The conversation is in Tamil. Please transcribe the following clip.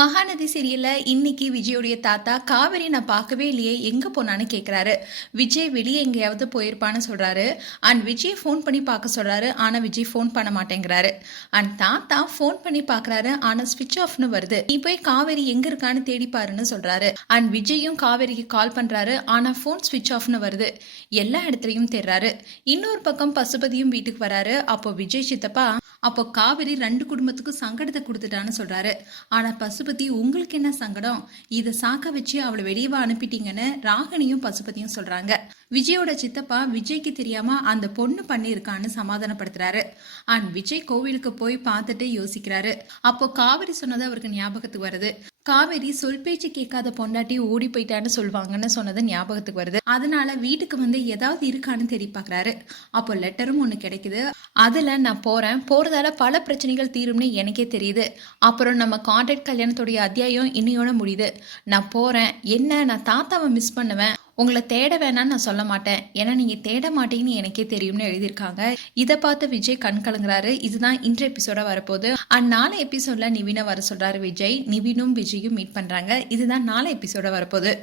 மகாநதி சீரியல்ல இன்னைக்கு விஜயோடைய தாத்தா காவேரி நான் பார்க்கவே இல்லையே எங்க போனான்னு கேக்குறாரு. விஜய் வெளியே எங்கேயாவது போயிருப்பான்னு சொல்றாரு. அண்ட் விஜய் ஃபோன் பண்ணி பார்க்க சொல்றாரு. ஆனா விஜய் ஃபோன் பண்ண மாட்டேங்கிறாரு. அண்ட் தாத்தா ஃபோன் பண்ணி பாக்குறாரு ஆனா ஸ்விட்ச் ஆஃப்னு வருது. நீ போய் காவேரி எங்க இருக்கான்னு தேடி பாருன்னு சொல்றாரு. அண்ட் விஜயும் காவேரிக்கு கால் பண்றாரு. ஆனா ஃபோன் ஸ்விட்ச் ஆஃப்னு வருது. எல்லா இடத்துலயும் தேடுறாரு. இன்னொரு பக்கம் பசுபதியும் வீட்டுக்கு வராரு. அப்போ விஜய் சித்தப்பா அப்போ காவிரி ரெண்டு குடும்பத்துக்கும் சங்கடத்தை கொடுத்துட்டான்னு சொல்றாரு. ஆனா பசுபதி உங்களுக்கு என்ன சங்கடம்? இதை சாக்க வச்சு அவளை வெளியவா அனுப்பிட்டீங்கன்னு ராகினியும் பசுபதியும் சொல்றாங்க. விஜயோட சித்தப்பா விஜய்க்கு தெரியாம அந்த பொண்ணு பண்ணியிருக்கான்னு சமாதானப்படுத்துறாரு. அண்ட் விஜய் கோவிலுக்கு போய் பார்த்துட்டு யோசிக்கிறாரு. அப்போ காவிரி சொன்னது அவருக்கு ஞாபகத்துக்கு வருது. காவேரி சொல் பேச்சு கேட்காத பொண்டாட்டி ஓடி போயிட்டான்னு சொல்லுவாங்கன்னு சொன்னது ஞாபகத்துக்கு வருது. அதனால வீட்டுக்கு வந்து ஏதாவது இருக்கான்னு தேடி பாக்குறாரு அப்போ லெட்டரும் ஒன்று கிடைக்குது. அதில் நான் போகிறேன் போகிறதால பல பிரச்சனைகள் தீரும்னு எனக்கே தெரியுது. அப்புறம் நம்ம கான்ட்ராக்ட் கல்யாணத்துடைய அத்தியாயம் இன்னையோட முடியுது. நான் போகிறேன் என்ன நான் தாத்தாவை மிஸ் பண்ணுவேன்? உங்களை தேட வேணாம்னு நான் சொல்ல மாட்டேன். ஏன்னா நீங்க தேட மாட்டீங்கன்னு எனக்கே தெரியும்னு எழுதியிருக்காங்க. இதை பார்த்து விஜய் கண் கலங்குறாரு. இதுதான் இன்று எபிசோட வரப்போகுது. அண்ட் நாலு எபிசோட்ல நிவினை வர சொல்றாரு விஜய். நிவினும் விஜயும் மீட் பண்றாங்க. இதுதான் நாலு எபிசோட வரப்போகுது.